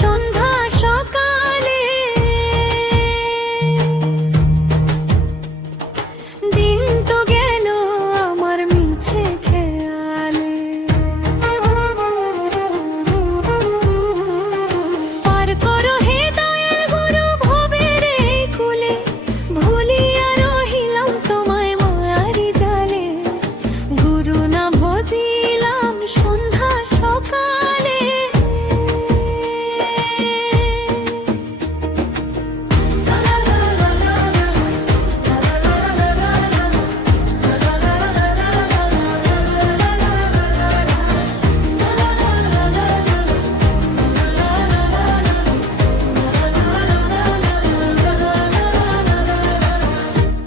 সন্ধ্যা সকালে। দিন তো গেল আমার মিছে খেয়ালে। পার করো হে দয়াল গুরু ভবের এই কুলে, ভুলিয়া রহিলাম তোমায় মায়ারি জালে। গুরু না ভজিলাম সন্ধ্যা সকালে।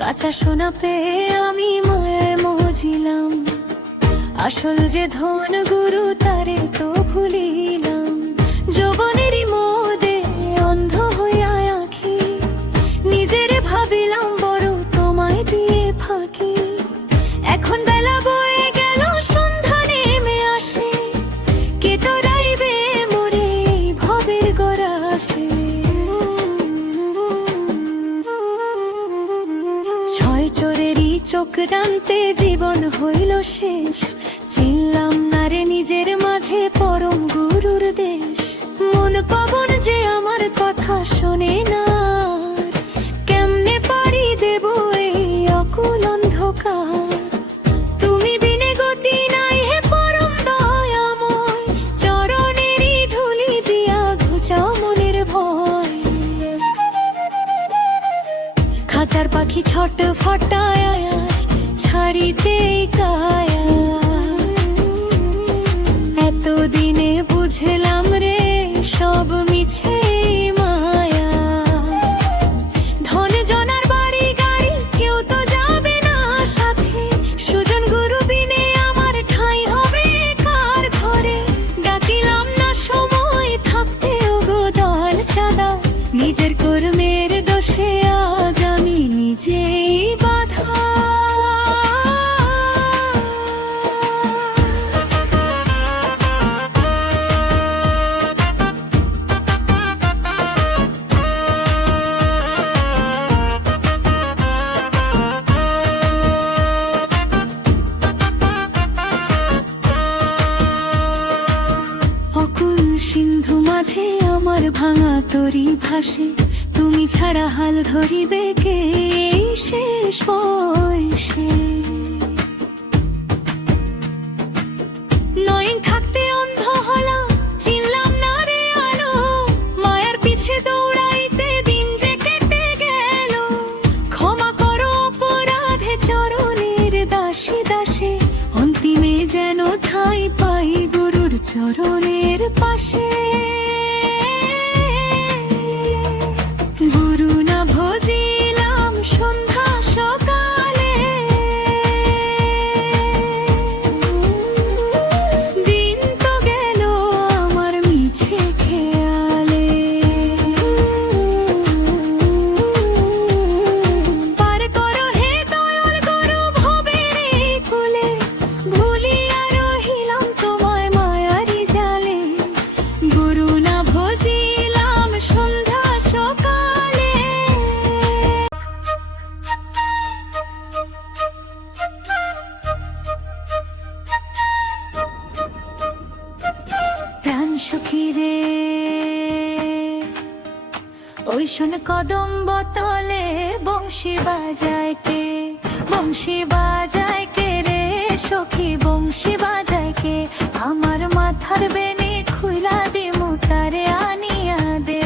কাঁচা সোনা পেয়ে আমি মায়ায় মজিলাম, আসল যে ধন গুরু তারে তো ভুলিলাম। যৌবনেরই মোদে অন্ধ হইয়া আঁখি, নিজের ভাবিলাম বড় তোমায় দিয়ে ফাঁকি। এখন বেলা বয়ে গেল সন্ধ্যা নেমে আসে, কে তোরাইবে মোরে এই ভবের গরাসে। ছয় চোরেরই চক্রান্তে জীবন হইল শেষ, চিনলাম না রে নিজের মাঝে পরম গুরুর দেশ। মন পাবন যে আমার কথা শোনে না, কেমনে পারি দেব এই অকুল অন্ধকার। তুমি বিনে গতি নাই হে পরম দয়াময়, চরণেরই ধুলি দিয়া ঘুচাও মনের ভয়। খাঁচার পাখি ছট ফটায় আজ ছাড়িতে কায়া, এতদিনে বুঝলাম রে সব মিছে মায়া। ধন জনার বাড়ি গাড়ি কেউ তো যাবে না সাথে, সুজন গুরু বিনে আমার ঠাঁই হবে কার ঘরে। ডাকিলাম না সময় থাকতে ওগো দল চাঁদা, নিজের কর্মের দোষে আজ আমি নিজেই বাধা। অকুল সিন্ধু মাঝে আমার ভাঙা তরি ভাসে, তুমি ছাড়া হাল ধরিবে কে এই শেষ বয়সে। নয়ন থাকতে অন্ধ হলাম, চিনলাম না রে আলো, মায়ার পিছে দৌড়াইতে দিন যে কেটে গেল। ক্ষমা করো অপরাধে চরণের দাসে দাসে, অন্তিমে যেন ঠাঁই পাই গুরুর চরণের পাশে। গুরু না ভজিলাম সন্ধ্যা সকালে, দিন তো গেল আমার মিছে খেয়ালে। পার করো হে দয়াল গুরু ভবের এই কুলে, ভুলিয়া রহিলাম তোমায় মায়ারি জালে। গুরু না ভজিলাম সন্ধ্যা সকালে। প্রাণ সখী রে ওই শোন কদম বোতলে বংশী বাজায় কে, বংশী বাজায় কে রে সখী, বংশী বাজায় কে। আমার মাথার বেনি খুইলা দিমু তারে আনিয়া দে।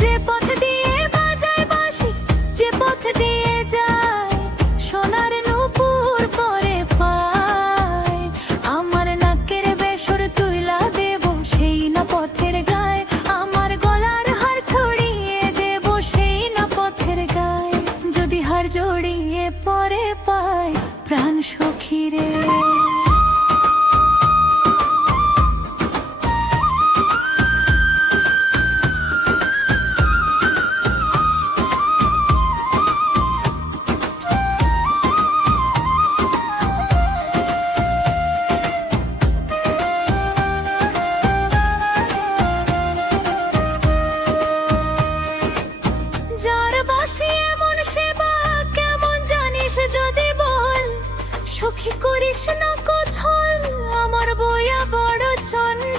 যে পথ দিয়ে বাজায় বাঁশি, যে পথ দিয়ে যায় সোনার নূপুর পরে পায়, আমার নাকের বেসর তুইলা দেব সেই না পথের গায়। আমার গলার হার ছড়িয়ে দেব সেই না পথের গায়, যদি হার জড়িয়ে পরে পায় প্রাণ সখী রে।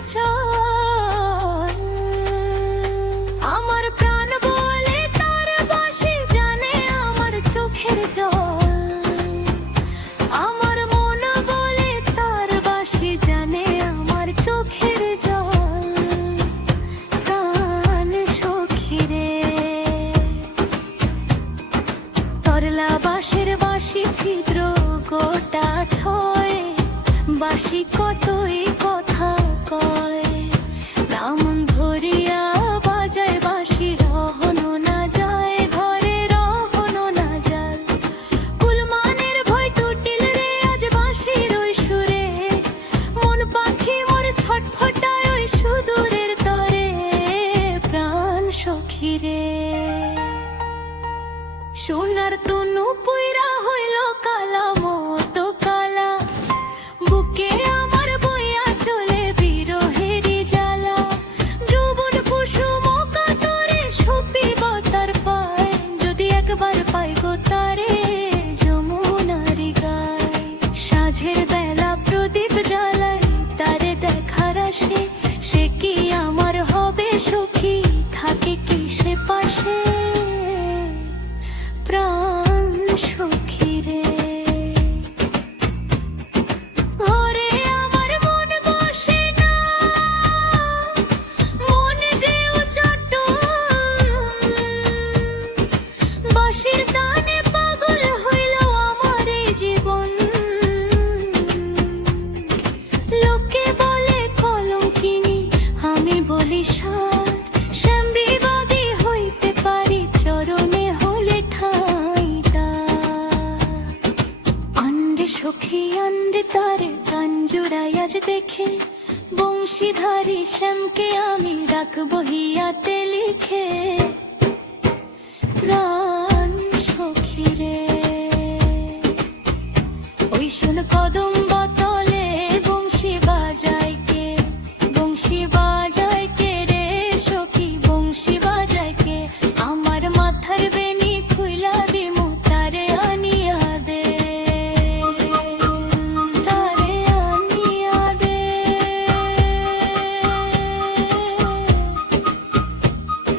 চল। আমার প্রাণ বলে তার বাঁশি জানে আমার চোখের জল। আমার মন বলে তার বাঁশি জানে আমার চোখের জল। প্রাণ সখী রে, তরলা বাঁশের বাঁশি ছিদ্র গোটা ছয়। বাঁশি কতই কথা কয়, নাম ধরিয়া বাজায় বাঁশি রহনো না যায়, ঘরে রহনো না যায়। কুলমানের ভয় টুটিল রে আজ বাঁশির ওই সুরে। মন পাখি মোর ছটফটায় ওই সুদূরের তরে। প্রাণ সখী রে, সোনার তনু পুইরা হইল কালা মতো কালা। বুকে আমার বইয়া চলে বিরহেরই জ্বালা। যৌবন কুসুম কাতরে সপিব তার পায়, যদি একবার পাই গো তারে যমুনারি গায়। সাঁঝের বেলা প্রদীপ জ্বালাই তারে দেখার আসে। সে কি আমার হবে সখী, থাকে কি সে পাশে। প্রাণ সখী রে, ঘরে আমার মন বসে না, মন যে উচট। বাঁশির টানে পাগল হইল আমার এই জীবন। লোকে বলে কলঙ্কিনী, আমি বলি সার। শ্যাম বিবাদী হইতে পারি, চরণে হলে ঠাঁই তার। আন্ডে সখী আন্ডে তার গান জুড়াই আজ দেখে। বংশীধারী শ্যামকে আমি রাখবো হিয়াতে লিখে। প্রাণ সখী রে, ওই শোন কদম বোতলে বংশী বাজায় কে। বংশী বাজায় কে রে সখী, বংশী বাজায় কে। আমার মাথার বেনি খুইলা দিমু তারে আনিয়া দে, তারে আনিয়া দে।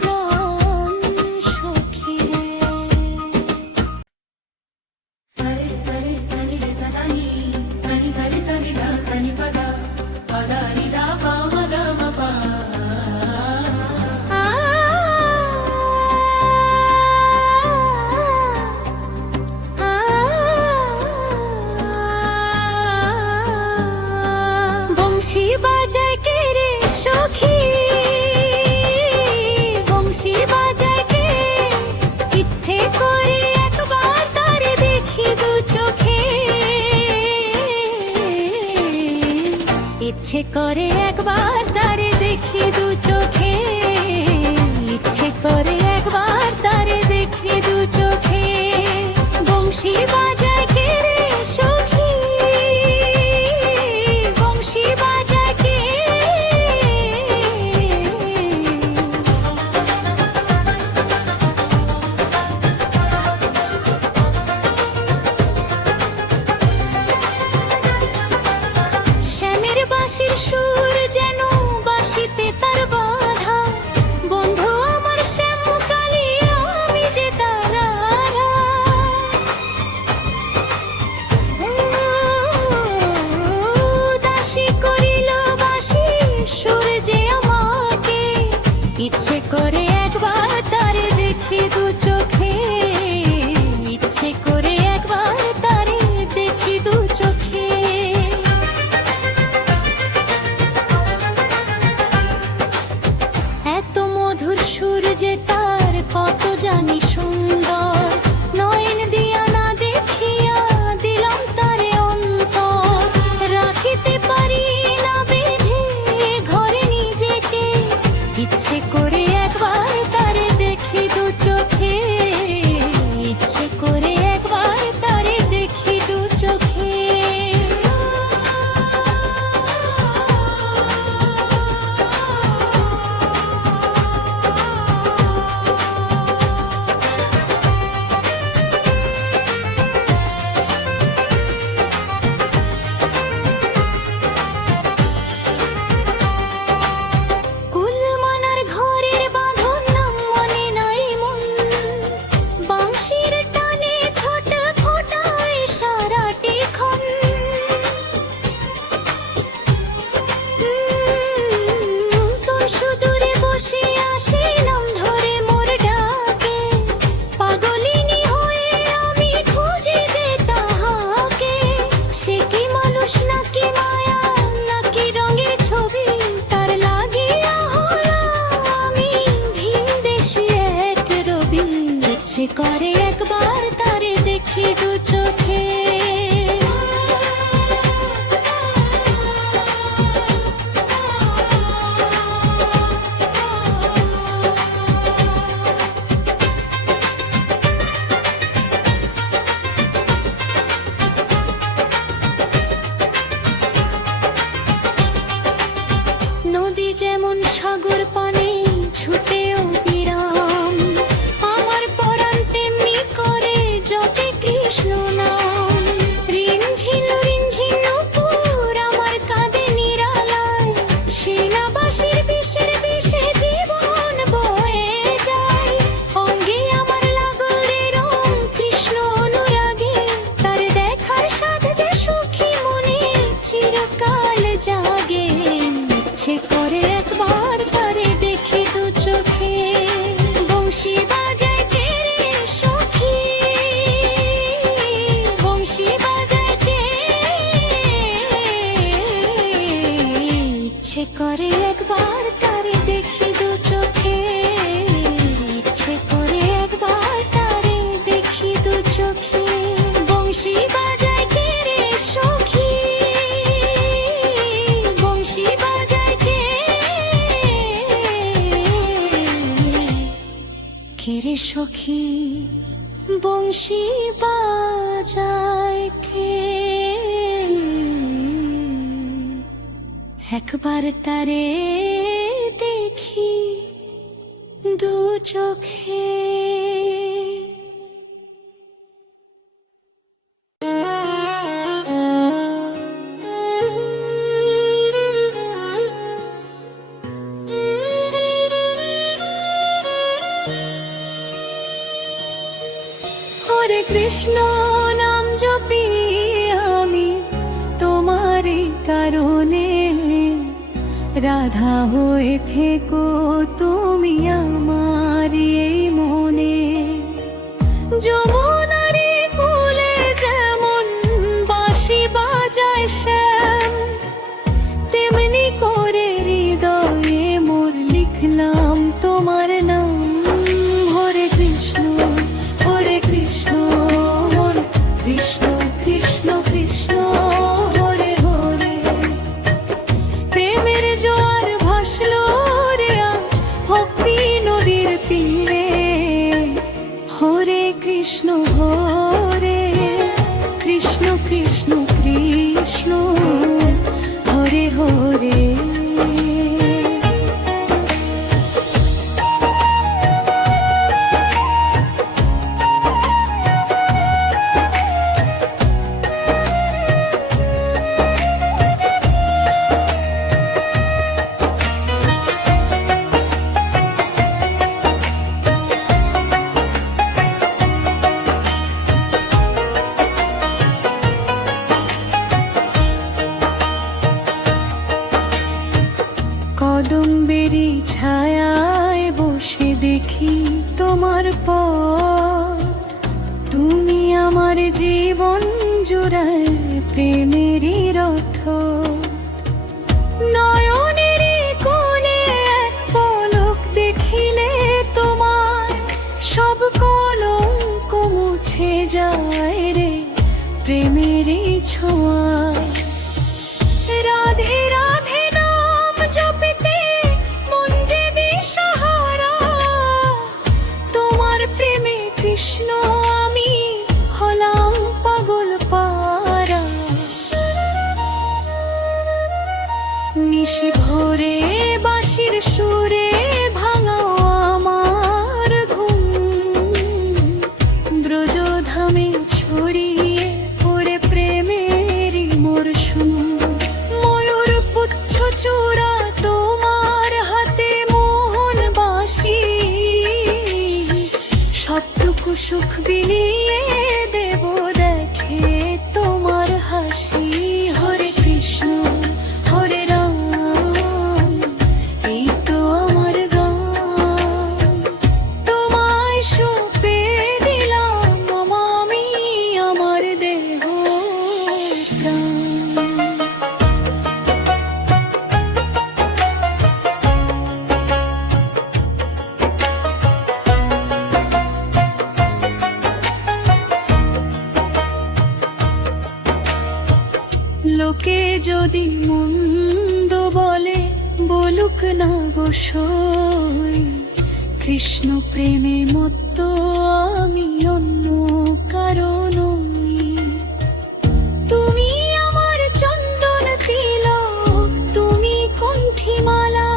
প্রাণ সখী রে। సరి సరి సరి రి సదని సరి సరి సరి ద సని పద పద ని ద ప మ గ మ ప বংশী বাজায় কে রে সখী, বংশী বাজায় কে। ইচ্ছে করে একবার তারে দেখি দু চোখে। ইচ্ছে করে একবার তারে দেখি দু চোখে। ইচ্ছে করে একবার তারে দেখি দু চোখে। বংশী বাজায় কে রে সখী, বংশী বাজায় কে। শ্যামের বাঁশির সুর যেন বাঁশিতে তার বাঁধা। বন্ধু আমার শ্যাম কালী, আমি যে তার আড়া। যেমন সাগর পানে ছুটেও বিরাম, আমার পরাণ তেমনি করে জপে কৃষ্ণ নাম। রিনঝিন রিনঝিন নূপুর আমার কাঁধে নিরালায়, সেনাবাসীর বিষের বিষে জীবন বয়ে যায়। অঙ্গে আমার লাগল রে রং কৃষ্ণ অনুরাগে, তার দেখার সাথে যে সুখী মনে চিরকাল জাগে। ইচ্ছে করে একবার তারে দেখি দু চোখে, বংশী বাজায় কে রে সখী, বংশী বাজায় কে। ইচ্ছে করে একবার তারে দেখি দু চোখে, ইচ্ছে করে একবার তারে দেখি দু চোখে, বংশী বাজায় কে রে সখী, বংশী বাজায় কে। কে রে সখী, বংশী বাজায় কে। একবার তারে দেখি দু চোখে। হরে কৃষ্ণ নাম জপি আমি তোমারই কারণে, রাধা হয়ে থেকো তুমি আমার এই মনে। যমুনারে কূলে যেমন বাঁশি বাজায় শ্যাম, তেমনি করে হৃদয়ে মোর লিখলাম তোমার নাম। হরে কৃষ্ণ হরে কৃষ্ণ, হরে কৃষ্ণ কৃষ্ণ কৃষ্ণ হরে হরে। প্রেমের জোয়ার ভাসলো রে আজ ভক্তি নদীর তীরে। হরে কৃষ্ণ হরে কৃষ্ণ কৃষ্ণ কৃষ্ণ হরে হরে। কদম্বেরি ছায়ায় বসে দেখি তোমার পথ, তুমি আমার জীবন জুড়ায় প্রেমেরই রথ। নয়নেরই কোণে এক পলক দেখিলে তোমার, সব কলঙ্ক মুছে যায় রে প্রেমেরই ছোঁয়ায়। রাধে রাধে নাম জপিতে মন যে দিশাহারা, তোমার প্রেমে কৃষ্ণ আমি হলাম পাগল পারা। নিশি ভোরে বাঁশির সুরে ভাঙাও আমার ঘুম, ব্রজধামে ছড়িয়ে পড়ে প্রেমেরই মরশুম। ময়ূর পুচ্ছ চূড়া তোমার হাতে মোহন বাঁশি, সবটুকু সুখ বিলিয়ে দেব দেখে তোমার হাসি। হরে কৃষ্ণ হরে রাম, এই তো আমার গান। তোমায় সঁপে দিলাম আমি আমার দেহ প্রাণ। লোকে যদি মন্দ বলে বলুক না গো সই, কৃষ্ণ প্রেমে মত্ত আমি অন্য কারণ। তুমি আমার চন্দন তিলক, তুমি কণ্ঠিমালা,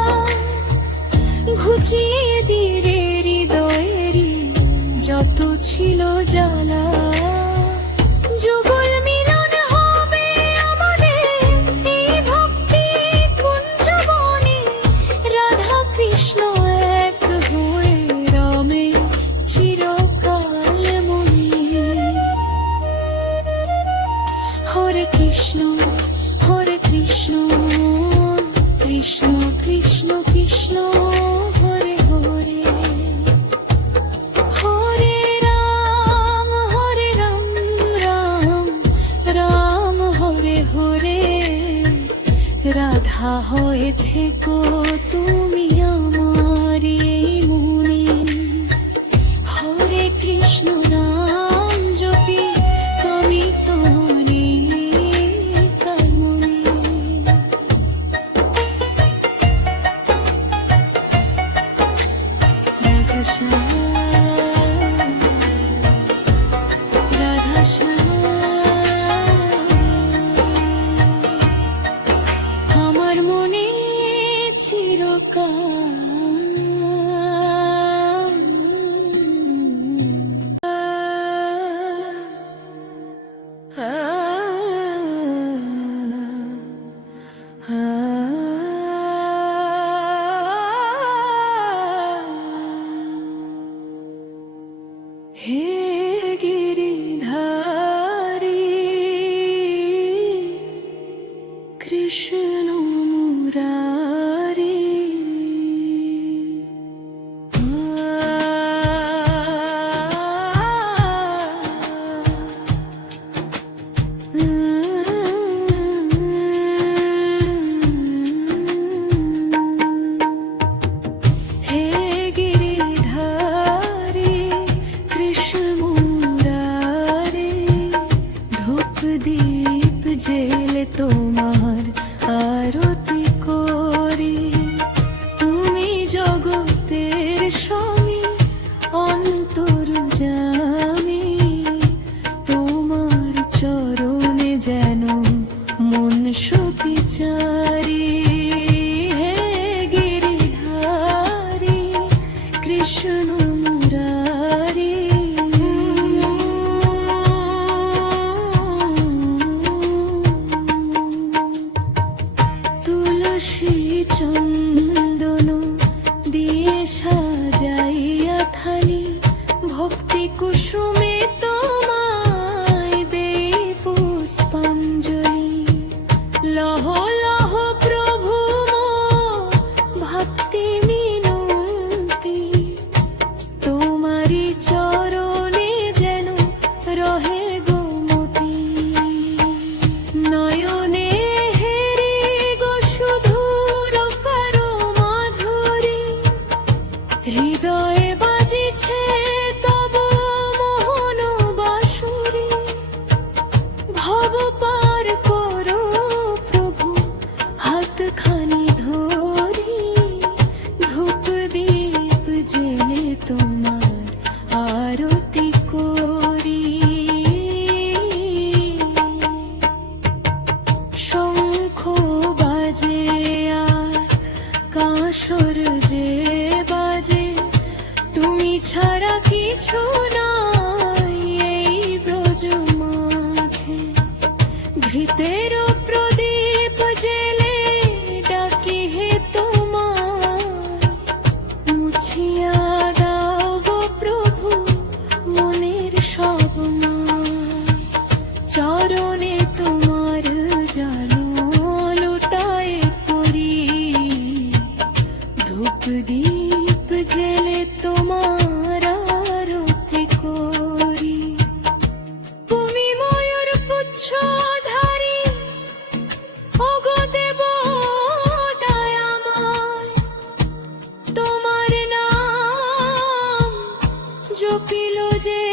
কৃষ্ণ কৃষ্ণ হরে হরে, হরে রাম রাম রাম হরে হরে। রাধা হয়ে থেকো তুমি আমার এই মনে, হরে কৃষ্ণ নাম জপি আমি তোরে কামনে। রাধা শ্যাম রাধা শ্যাম, আমার মনে চিরকাল হে গিরিধারী কৃষ্ণ মুরারি, হে গিরিধারী কৃষ্ণ মুরারি, ধূপ দীপ জেলে তোমার আরতি করি। তুমি জগতের স্বামী অন্তর্যামী, তোমার চরণে যেন মন সুবিচারি। হে গিরিধারী কৃষ্ণ মুরারি, তুলসী চন্দন দিয়ে সাজাইয়া থালি, ভক্তি কুসুমে তোমায় দেই পুষ্পাঞ্জলি। লহ লহ প্রভু মোর ভক্তি মিনতি, তোমারি চরণে যেন রহে গোমতি। নয়নে হেরি গো সুধুর পারো মাধুরী, হৃদয়ে বাজিছে তব মোহন বাঁশুরি। ভব পার করো প্রভু হাতখানি ধরি, ধূপ দীপ জেলে তোমার আরতি করি। শঙ্খ বাজে আর কাঁসর যে বাজে, তুমি ছাড়া কিছু নাই এই ব্রজ মাঝে। ঘৃতের প্রদীপ জেলে ডাকি হে তোমার, মুছিয়া দাও গো প্রভু মনের সব মায়া। চরণে তোমার জানো লুটায় পড়ি, ধূপ দীপ জেলে তোমার আরতি করি। তুমি ময়ূর পুচ্ছধারী ওগো দেব দয়াময়, তোমার নাম জপিল যে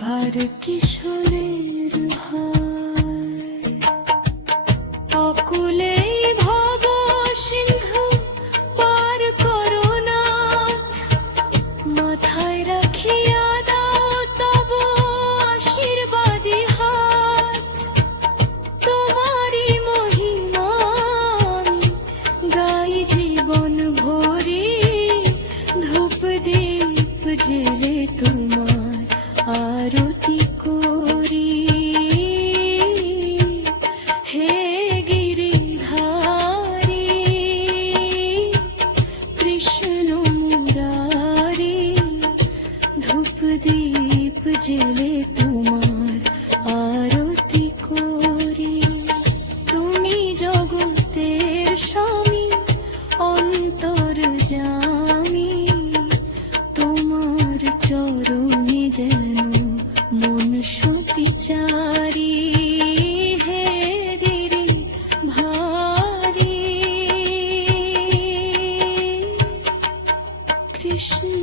ভার কিশোরের হয়। চারি হে গিরি ভারি কৃষ্ণ